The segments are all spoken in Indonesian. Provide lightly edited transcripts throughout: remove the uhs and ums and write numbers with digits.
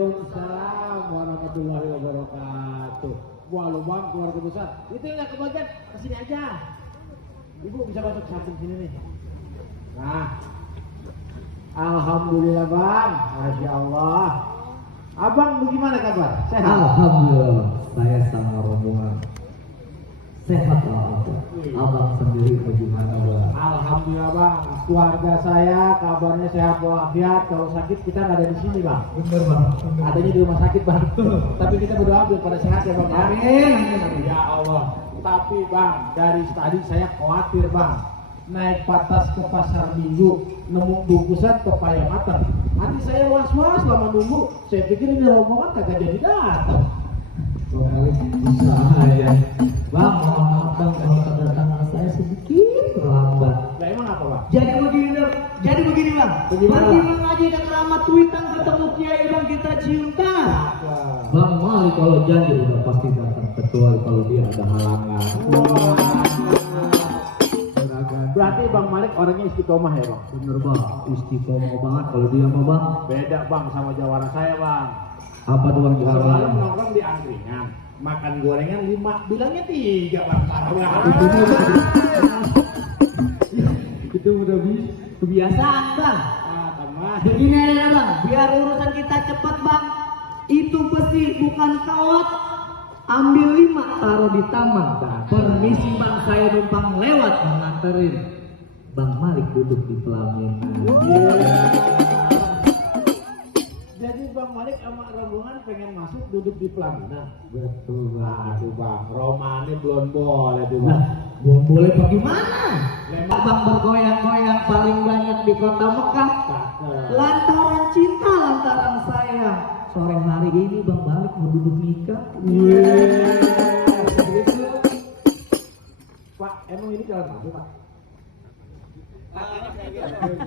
Waalaikumsalam warahmatullahi wabarakatuh. Wah lu bang keluarga besar. Itu yang gak kebagian, kesini aja. Ibu bisa masuk samping sini nih. Nah, alhamdulillah bang, masya Allah. Abang bagaimana kabar? Sehat? Alhamdulillah, saya sama rombongan sehat walafiat. Abang sendiri bagaimana bang? Alhamdulillah bang, keluarga saya kabarnya sehat walafiat. Kalau sakit kita nggak ada di sini bang. Bener bang. Adanya di rumah sakit bang. Tapi kita berdoa biar pada sehat ya bang. Amin. Ya Allah. Tapi bang, dari tadi saya khawatir bang. Naik patas ke pasar minggu, nemu bungkusan pepaya matang. Hati saya was-was lama nunggu. Saya pikir ini rombongan kagak jadi datang. Bisa aja. Bang, mohon maaf bang kalau kedatangan saya sedikit terlambat. Nah emang apa bang? Jadi begini bang. Bagaimana, Bagi Bang? Bang Haji dan Rahmat Witan ketemu Kiai Bang kita cium tangan. Bang Mali kalau janji udah pasti datang, kecuali kalau dia ada halangan. Berarti Bang Malik orangnya istiqomah ya bang? Bener bang, istiqomah banget kalau dia mau bang. Beda bang sama jawara saya bang. Apa tuh bang Semalam jualan? nongkrong di angkringan, makan gorengan 5, bilangnya 3 bang. Itu udah kebiasaan bang. Teman. Begini aja bang, biar urusan kita cepat bang. Itu besi bukan kawat. Ambil 5 taruh di taman. Permisi bang, saya numpang lewat menganterin. Bang Malik duduk di pelaminan. Jadi Bang Malik sama rombongan pengen masuk duduk di pelaminan. Betul bang. Aduh bang, romannya belum boleh tuh Nah, bang. boleh bagaimana? Memang Bang bergoyang-goyang paling banyak di kota Mekah. cakep. Lantaran cinta, lantaran sayang. Sore hari ini Bang Malik mau duduk nikah. Pak, emang ini jalan masuk pak?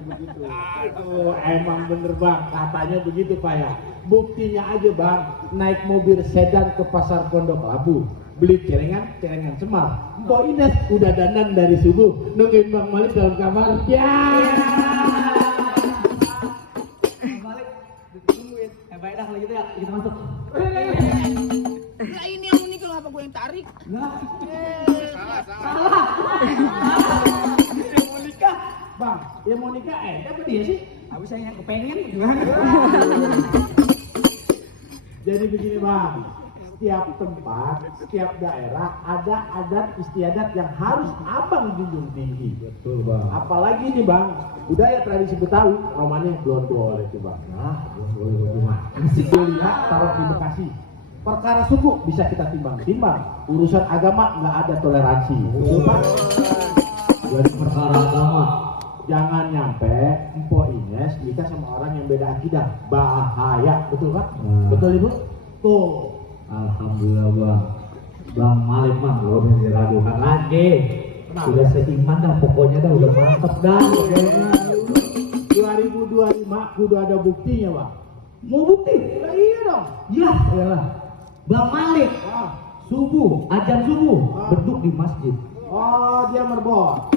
Begitu. Aduh, emang bener bang, katanya begitu pak ya. Buktinya aja bang, naik mobil sedan ke pasar Pondok Labu, beli celengan semar. Mbok Ines udah dandan dari subuh, nungguin Bang Malik dalam kamar. Ya. Bang Malik, ditungguin. Baik dah kalau gitu ya, kita masuk. Lah ini yang unik kenapa gue yang tarik? Nah, Salah. Bang, ya mau nikah apa dia sih? habis saya yang kepengen gimana? Jadi begini bang, setiap tempat, setiap daerah ada adat istiadat yang harus abang junjung tinggi. Betul bang. Apalagi nih bang, budaya tradisi Betawi, romannya belum boleh tuh bang. Nah, boleh bagaimana? Lihat taruh di Bekasi. Perkara suku bisa kita timbang-timbang. Urusan agama nggak ada toleransi. Betul pak? Jadi perkara agama. Jangan nyampe Mpok Ines nikah sama orang yang beda akidah, bahaya, betul pak? Betul ibu? Tuh. Alhamdulillah bang. Bang Malik mah belum diragukan lagi. Kenapa? Sudah seiman dah, pokoknya dah udah mantep dah. 2025 kudu ada buktinya bang. Mau bukti? Nah, iya dong. Ya, iyalah. Bang Malik Ah. subuh, azan subuh, Ah. beduk di masjid. Oh dia merbot.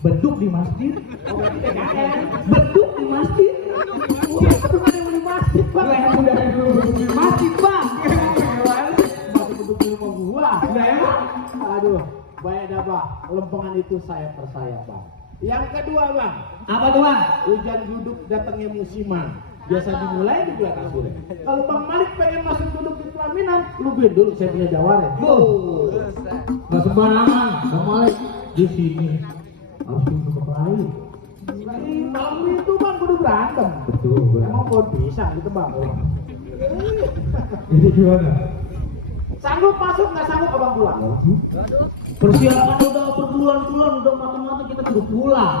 Beduk di masjid. Oh berarti TKN. Beduk di masjid. Itu kan yang di masjid bang. Lah yang udah beduk di masjid bang. Masih duduk di rumah gua. Lah emang? Aduh, baik dah bang. Lempengan itu saya percaya bang. Yang kedua bang, Apa tuh bang? hujan duduk datangnya musiman. Biasa dimulai di bulan April. Kalau Bang Malik pengen masuk duduk di pelaminan, lu gue dulu saya punya jawara. Gak sembarangan, Bang Malik di sini harus berkelahi. Malam itu bang kudu berantem. Betul, Emang pohon pisang gitu bang. Ini gimana? Sanggup masuk nggak sanggup abang pulang? Persiapan udah berbulan-bulan, udah matang-matang kita kudu pulang.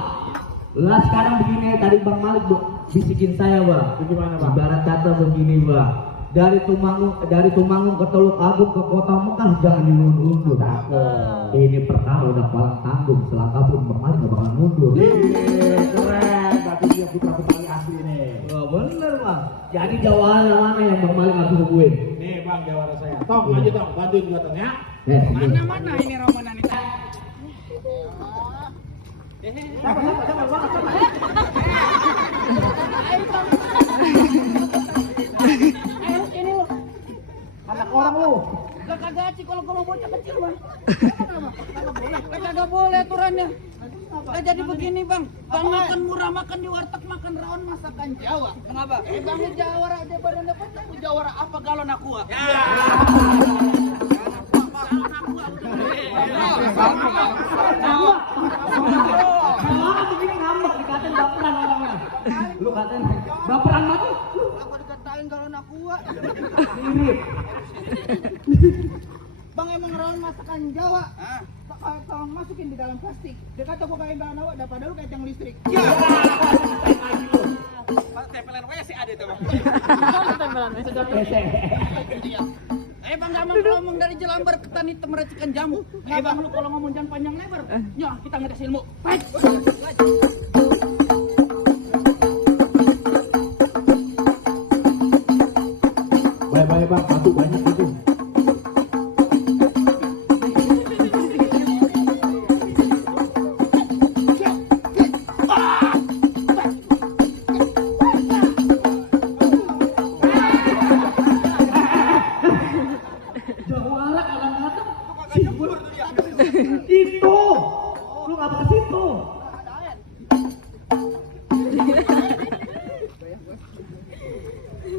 Lah sekarang begini tadi Bang Malik bisikin saya bang. Bagaimana bang? Ibarat kata begini bang. Dari Tumanggung ke Teluk Agung ke Kota Mekah jangan diundur-undur. Ini perkara udah paling tanggung. Selangkah pun Bang Malik gak bakal mundur. Keren, berarti dia putra Betawi asli nih. Oh, bener bang. Jadi jawara mana yang Bang Malik harus hubungin? Nih bang jawara saya. Tong, maju tong, bantuin gua tong ya. Mana ini romanan itu? Sabar. Kagak sih kalau mau bocah kecil bang. Kagak boleh aturannya. Nggak jadi begini bang. Bang makan murah, makan di warteg, makan rawon masakan Jawa. Kenapa? Bang jawara aja badan dapat jawara apa galon aqua. Orang begini ngambek dikatain baperan orangnya. Lu katain baperan mati. Apa dikatain galon aqua? Mirip. Bang emang rawon masakan Jawa. Tolong masukin di dalam plastik. Dia kata gua kayak galon aqua, daripada lu kayak tiang listrik. Tempelan WC ada tuh bang. Tempelan Sedot WC. Bang Gamang ngomong dari Jelambar ke Tani meracikan jamu. Bang lu kalau ngomong jangan panjang lebar. Nyah kita ngetes ilmu. Baik. Baik bang, batu banyak itu. Jawara kadang-kadang sibuk. Itu. Lu ngapa ke situ?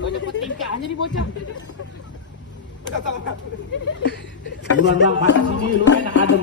Banyak petingkahnya di bocah. Buruan bang, panas sini, lu enak adem.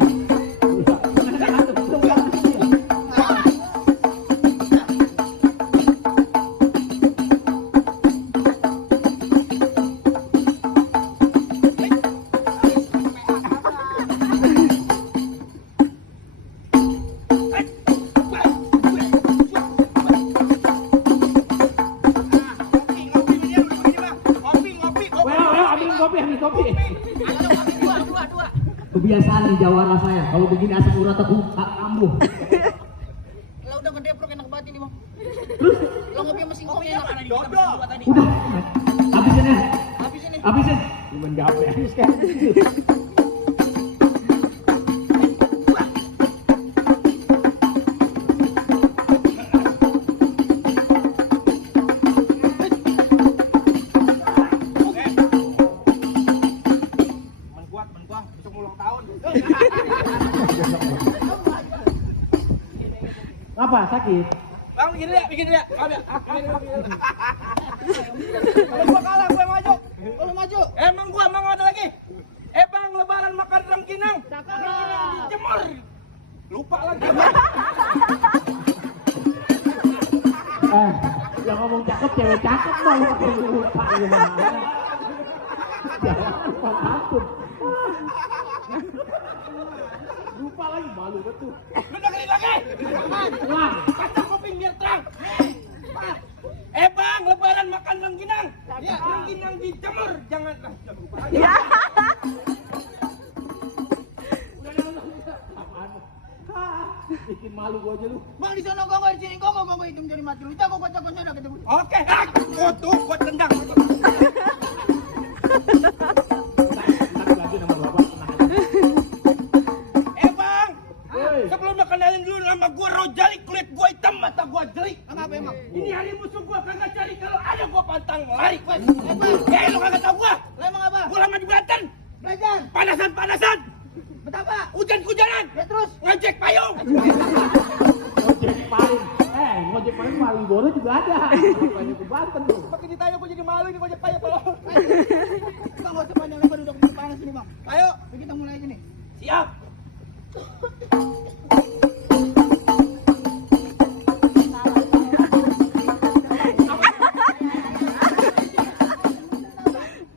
Ambil kopi. Kebiasaan di Jawara saya. Kalau begini asam urat aku kambuh. Lah udah ngedeprok enak banget ini bang. Lo ngopi mesin kopi enak ada di tadi. Udah. Habisin ya. Habis ini. Habisin. Cuman gape habis kan. Apa sakit? Bang bikin dia. Kalau gua kalah gua maju. Kalau maju. Emang gua mau ada lagi. Bang lebaran makan rengginang. Dijemur. Lupa lagi. Yang ngomong cakep cewek cakep dong. Lupa gimana? Jangan takut. Lupa lagi, malu betul. Lu dengerin lagi. Wah, Kata kuping biar terang. Bang lebaran makan rengginang. Ya, rengginang dijemur. Jangan lupa lagi. bikin malu gua aja lu. Bang di sana gua di sini gua hitung jadi mati. Lu jago kocok sudah ketemu. Oke, gua tendang. Lagi nama bapak tenang. Bang, sebelum lo kenalin dulu nama gua Rojali, kulit gua hitam, mata gua jelik. Kenapa emang? Ini hari musuh gua kagak cari, kalau ada gua pantang lari. Lo kagak tahu gua? Lah emang apa? Gua lama di Banten, Belajar. panasan, Betapa? hujan-hujanan, Ya terus. ngejek payung. Ngojek paling. Ngojek paling Malioboro juga ada. Banyak ke Banten tuh. Makin ditanya gua jadi malu ini ngejek payung. Tolong. Bang gak usah panjang lebar udah keburu panas ini bang. Ayo, Kita mulai aja nih. siap.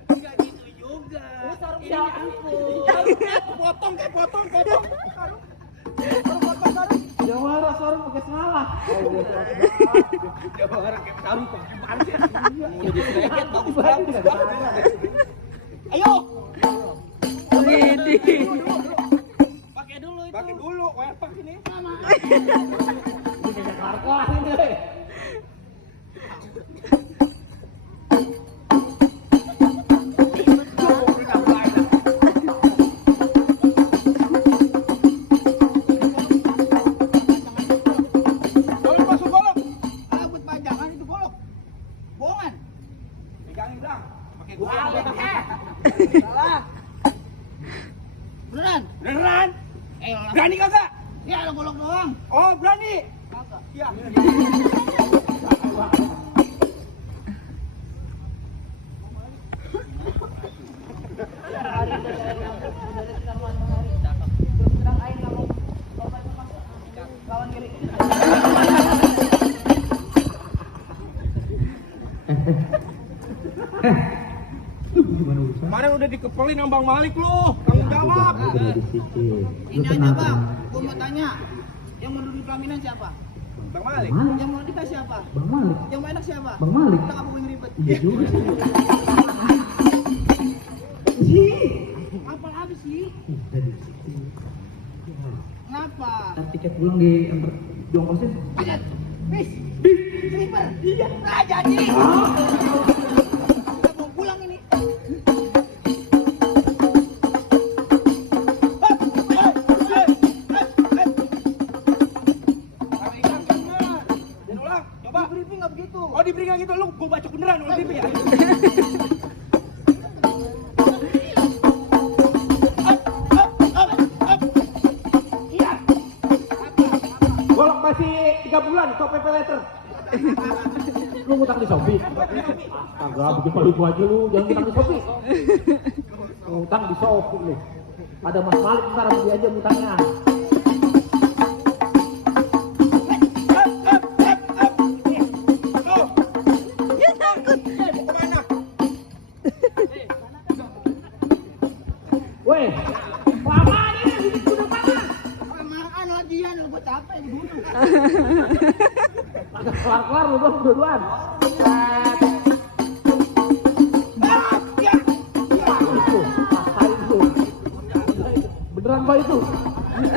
Enggak gitu juga. Ini Potong. Jawara sorong pakai salah. Jawara kayak sarung kok gimana sih? Ayo. Widih. Pakai dulu itu. Pakai dulu, werpak ini. Ini kayak karkos ini. Kalau masuk golok, Rambut panjangan itu golok. Bohongan. pegangin bilang. Pakai gua. Salah. Beneran? Beneran? Lah. Berani kagak? Ya lo golok doang. Oh, berani. Kagak. Ya. Gimana urusan? Kemarin udah dikepelin sama Bang Malik lu. Tanggung jawab. Udah disiplin. Lu Ini aja tenang. bang, gua mau tanya. Yang mau duduk pelaminan siapa? Bang Malik. Bang Malik. Yang mau nikah siapa? Bang Malik. Yang mau enak siapa? Bang Malik. Kita nggak boleh ribet. Iya juga sih. Sih. Apa habis sih? Udah disiplin. Ngapa? Ntar tiket pulang di diongkosin. Ada. Bis. Sleeper. Iya. Nah jadi. Kita mau pulang ini. Dan ulang, coba. Di briefing nggak begitu. Oh, di briefing gitu lu gua baca beneran lu briefing ya. Iya. Golok masih 3 bulan stop PP letter. Lu ngutang di Shopee? Astaga, bikin malu gua aja lu, jangan ngutang di Shopee. Ngutang di Shopee lu. Ada Mas Malik ntar beli aja ngutangnya. Weh, kelamaan ini, udah panas. Makan lagian lu buat apa ini dulu? Agak kelar-kelar lu dong, dua-duaan. Itu, rasain tuh. Beneran Pak itu?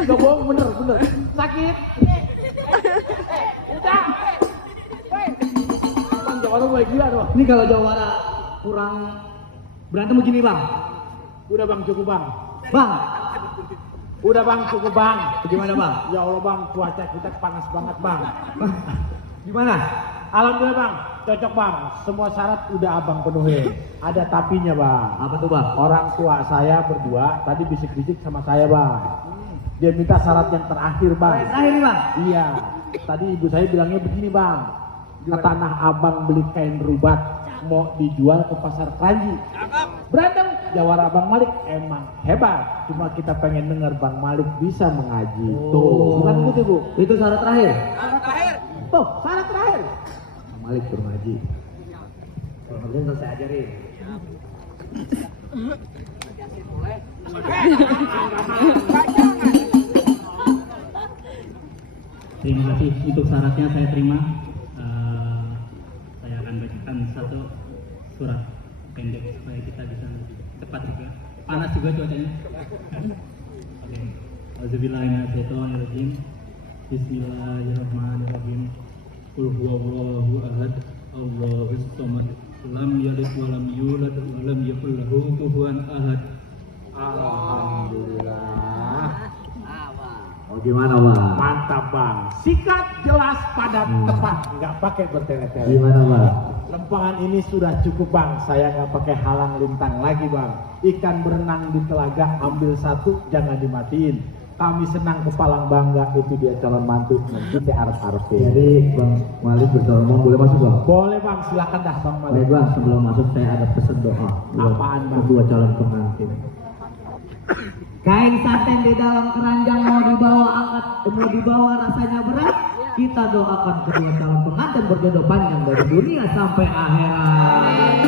Gak bohong, bener. Sakit. Udah. Bang, Jawara mulai gila dong. Ini kalau Jawara kurang berantem begini bang. Udah Bang, cukup Bang. Bang, Udah Bang, cukup Bang. bagaimana bang? Ya Allah Bang, cuaca kita panas banget Bang. Gimana? Alhamdulillah Bang, cocok Bang. Semua syarat udah Abang penuhin. Ada tapinya Bang. Apa tuh bang? Orang tua saya berdua tadi bisik-bisik sama saya Bang. Dia minta syarat yang terakhir Bang. Terakhir nih bang. Iya, tadi ibu saya bilangnya begini Bang. Ke tanah Abang beli kain rubat, mau dijual ke pasar Keranji. Berantem, Jawara Bang Malik emang hebat. Cuma kita pengen denger Bang Malik bisa mengaji. Tuh, bukan gitu Bu. Itu syarat terakhir. Terakhir. Tuh, syarat terakhir. Bang Malik suruh ngaji. Kalau ngerjain ntar saya ajarin. Terima kasih untuk syaratnya saya terima. Saya akan bacakan satu surat pendek supaya kita bisa tepat juga. Panas juga cuacanya. Oke. Auzubillahiminasyaitonirrajim. Bismillahirrahmanirrahim. Qul huwallahu ahad. Allahus samad. Lam yalid wa lam yulad wa lam yakul lahu kufuwan ahad. Alhamdulillah. Oh gimana bang? Mantap Bang. Sikat, jelas, padat, tepat. Nggak pakai bertele-tele. Gimana bang? Lempangan ini sudah cukup Bang. Saya nggak pakai halang lintang lagi Bang. Ikan berenang di telaga, ambil satu, jangan dimatiin. Kami senang kepalang bangga, itu dia calon mantu. Nanti saya arep-arep. Jadi bang Malik bertolong boleh masuk bang? Boleh Bang, silakan dah Bang Malik. Baik bang, sebelum masuk saya ada pesan doa buat Apaan, Bang? kedua calon pengantin. Kain satin di dalam keranjang mau dibawa rasanya berat. Kita doakan kedua calon pengantin berjodoh panjang dari dunia sampai akhirat.